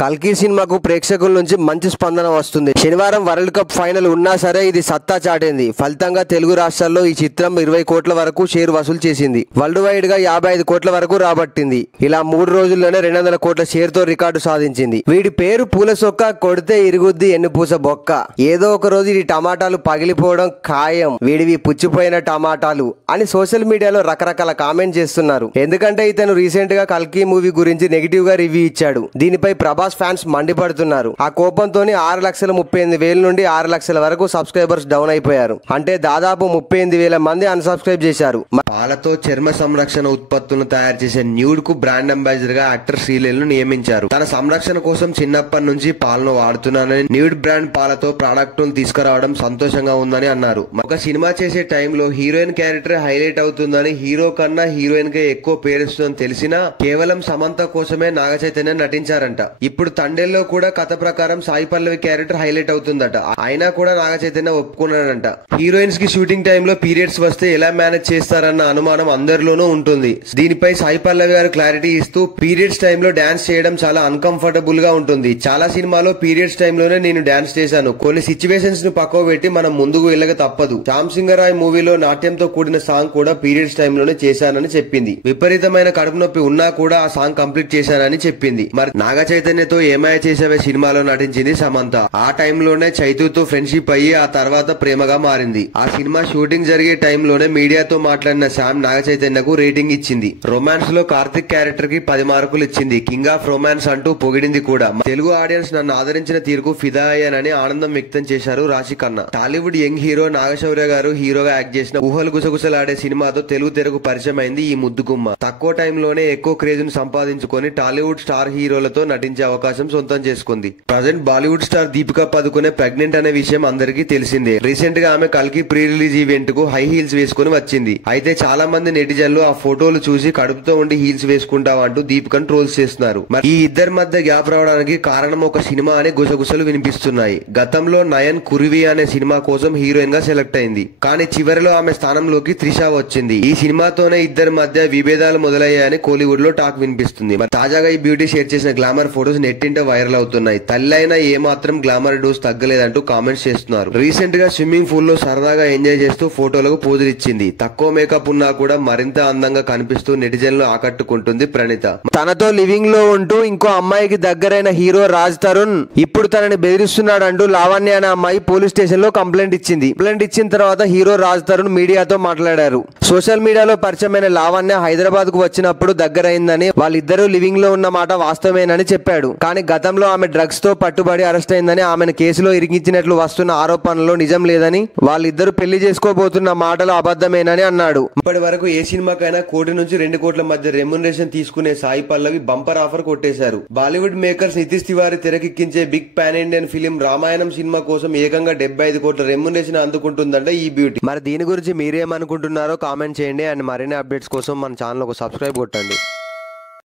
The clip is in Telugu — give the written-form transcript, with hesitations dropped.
కల్కి సినిమాకు ప్రేక్షకుల నుంచి మంచి స్పందన వస్తుంది. శనివారం వరల్డ్ కప్ ఫైనల్ ఉన్నా సరే ఇది సత్తా చాటింది. ఫలితంగా తెలుగు రాష్ట్రాల్లో ఈ చిత్రం 20 కోట్ల వరకు షేర్ వసూలు చేసింది. వరల్డ్ వైడ్ గా 55 కోట్ల వరకు రాబట్టింది. ఇలా 3 రోజుల్లోనే 200 కోట్ల షేర్ తో రికార్డు సాధించింది. వీడి పేరు పూల సొక్క, కొడితే ఇరుగుద్ది ఎన్నుపూస బొక్క. ఏదో ఒక రోజు ఈ టమాటాలు పగిలిపోవడం ఖాయం, వీడివి పుచ్చిపోయిన టమాటాలు అని సోషల్ మీడియాలో రకరకాల కామెంట్ చేస్తున్నారు. ఎందుకంటే ఇతను రీసెంట్ గా కల్కి మూవీ గురించి నెగిటివ్ గా రివ్యూ ఇచ్చాడు. దీనిపై ప్రభాస్ ఫ్యాన్స్ మండిపడుతున్నారు. ఆ కోపంతో 6,38,000 నుండి 6 లక్షల వరకు సబ్స్క్రైబర్స్ డౌన్ అయిపోయారు. అంటే దాదాపు 38,000 మంది అన్సబ్స్క్రైబ్ చేశారు. పాలతో చర్మ సంరక్షణ ఉత్పత్తులను తయారు చేసే న్యూడ్ కు బ్రాండ్ అంబాసిడర్ గా యాక్టర్ శ్రీలీలను నియమించారు. తన సంరక్షణ కోసం చిన్నప్పటి నుంచి పాలను వాడుతున్నానని, న్యూడ్ బ్రాండ్ పాలతో ప్రాడక్ట్ ను తీసుకురావడం సంతోషంగా ఉందని అన్నారు. ఒక సినిమా చేసే టైంలో హీరోయిన్ క్యారెక్టర్ హైలైట్ అవుతుందని, హీరో కన్నా హీరోయిన్ కే ఎక్కువ పేరుస్తుందని తెలిసినా కేవలం సమంత కోసమే నాగ చైతన్య నటించారంట. ఇప్పుడు తండేల్లో కూడా కథ ప్రకారం సాయి పల్లవి క్యారెక్టర్ హైలైట్ అవుతుందట. అయినా కూడా నాగ చైతన్య ఒప్పుకున్నాడంట. హీరోయిన్స్ కి షూటింగ్ టైంలో పీరియడ్స్ వస్తే ఎలా మేనేజ్ చేస్తారన్న అనుమానం అందరిలోనూ ఉంటుంది. దీనిపై సాయి పల్లవి గారు క్లారిటీ ఇస్తూ, పీరియడ్స్ టైంలో డాన్స్ చేయడం చాలా అన్కంఫర్టబుల్ గా ఉంటుంది. చాలా సినిమాలో పీరియడ్స్ టైంలోనే నేను డాన్స్ చేశాను. కొన్ని సిచ్యువేషన్స్ ను పక్కకు పెట్టి మనం ముందుకు వెళ్ళక తప్పదు. శ్యామ్ సింగరాయ్ మూవీలో నాట్యంతో కూడిన సాంగ్ కూడా పీరియడ్స్ టైంలోనే చేశానని చెప్పింది. విపరీతమైన కడుపు నొప్పి ఉన్నా కూడా ఆ సాంగ్ కంప్లీట్ చేశానని చెప్పింది. మరి నాగ చైతన్యతో ఏమాయ చేసేవే సినిమాలో నటించింది సమంత. ఆ టైంలోనే చైతుతో ఫ్రెండ్షిప్ అయ్యి ఆ తర్వాత ప్రేమగా మారింది. ఆ సినిమా షూటింగ్ జరిగే టైంలోనే మీడియాతో మాట్లాడిన శ్యామ్ నాగ చైతన్యకు రేటింగ్ ఇచ్చింది. రొమాన్స్ లో కార్తిక్ క్యారెక్టర్ కి 10 మార్కులు ఇచ్చింది. కింగ్ ఆఫ్ రొమాన్స్ అంటూ పొగిడింది కూడా. తెలుగు ఆడియన్స్ నన్ను ఆదరించిన తీరుకు ఫిదా అయ్యానని ఆనందం వ్యక్తం చేశారు రాశి ఖన్నా. టాలీవుడ్ యంగ్ హీరో నాగశౌర్య గారు హీరోగా యాక్ట్ చేసిన ఊహలు గుసగుసలాడే సినిమాతో తెలుగు తెరకు పరిచయం అయింది ఈ ముద్దుగుమ్మ. తక్కువ టైంలోనే ఎక్కువ క్రేజ్ ను సంపాదించుకొని టాలీవుడ్ స్టార్ హీరోలతో నటించే అవకాశం సొంతం చేసుకుంది. Present Bollywood star Deepika Padukone pregnant అనే విషయం అందరికీ తెలిసిందే. రీసెంట్ గా ఆమె కల్కి ప్రీ రిలీజ్ ఈవెంట్ కు హై హీల్స్ వేసుకుని వచ్చింది. అయితే చాలా మంది నెటిజన్లు ఆ ఫోటోలు చూసి కడుపుతో ఉండి హీల్స్ వేసుకుంటావా అంటూ దీపికను ట్రోల్స్ చేస్తున్నారు. మరి ఈ ఇద్దరి మధ్య గ్యాప్ రావడానికి కారణం ఒక సినిమా అనే గుసగుసలు వినిపిస్తున్నాయి. గతంలో నయన్ కురివి అనే సినిమా కోసం హీరోయిన్ గా సెలెక్ట్ అయింది. కానీ చివరిలో ఆమె స్థానంలోకి త్రిష వచ్చింది. ఈ సినిమాతోనే ఇద్దరి మధ్య విభేదాలు మొదలయ్యాయని కోలీవుడ్ లో టాక్ వినిపిస్తుంది. మరి తాజాగా ఈ బ్యూటీ షేర్ చేసిన గ్లామర్ ఫోటోస్ నెట్టింట వైరల్ అవుతున్నాయి. తల్లైనా ఏ మాత్రం గ్లామర్ డోస్ తగ్గలేదంటూ కామెంట్స్ చేస్తున్నారు. రీసెంట్ గా స్విమ్మింగ్ పూల్ లో సరదాగా ఎంజాయ్ చేస్తూ ఫోటోలకు పోజులు ఇచ్చింది. తక్కువ మేకప్ ఉన్నా కూడా మరింత అందంగా కనిపిస్తూ నెటిజన్లు ఆకట్టుకుంటుంది ప్రణీత. తనతో లివింగ్ లో ఉంటూ ఇంకో అమ్మాయికి దగ్గరైన హీరో రాజ్ తరుణ్ ఇప్పుడు తనని బెదిరిస్తున్నాడంటూ లావణ్య అనే అమ్మాయి పోలీస్ స్టేషన్ లో కంప్లైంట్ ఇచ్చింది. కంప్లైంట్ ఇచ్చిన తర్వాత హీరో రాజ్ తరుణ్ మీడియాతో మాట్లాడారు. సోషల్ మీడియాలో పరిచయమైన లావణ్య హైదరాబాద్ కు వచ్చినప్పుడు దగ్గరైందని, వాళ్ళిద్దరూ లివింగ్ లో ఉన్న మాట వాస్తవమేనని చెప్పాడు. కానీ గతంలో ఆమె డ్రగ్స్ తో పట్టుబడి అరెస్ట్ అయిందని, ఆమెను కేసులో ఇరికించినట్లు వస్తున్న ఆరోపణలో నిజం లేదని, వాళ్ళిద్దరూ పెళ్లి చేసుకోబోతున్న మాటలు అబద్ధమేనని అన్నాడు. ఇప్పటి వరకు ఏ సినిమాకైనా 1 కోటి నుంచి 2 కోట్ల మధ్య రెమ్యునరేషన్ తీసుకునే సాయి పల్లవి బంపర్ ఆఫర్ కొట్టేశారు. బాలీవుడ్ మేకర్స్ నితీష్ తివారీ తెరకెక్కించే big pan Indian film Ramayanam cinema కోసం ఏకంగా 75 కోట్ల రెమ్యునరేషన్ అందుకుంటుందంటే ఈ బ్యూటీ. మరి దీని గురించి మీరేమనుకుంటున్నారో కామెంట్ చేయండి. అండ్ మరిన్ని అప్డేట్స్ కోసం మన ఛానల్ ఒక సబ్స్క్రైబ్ కొట్టండి.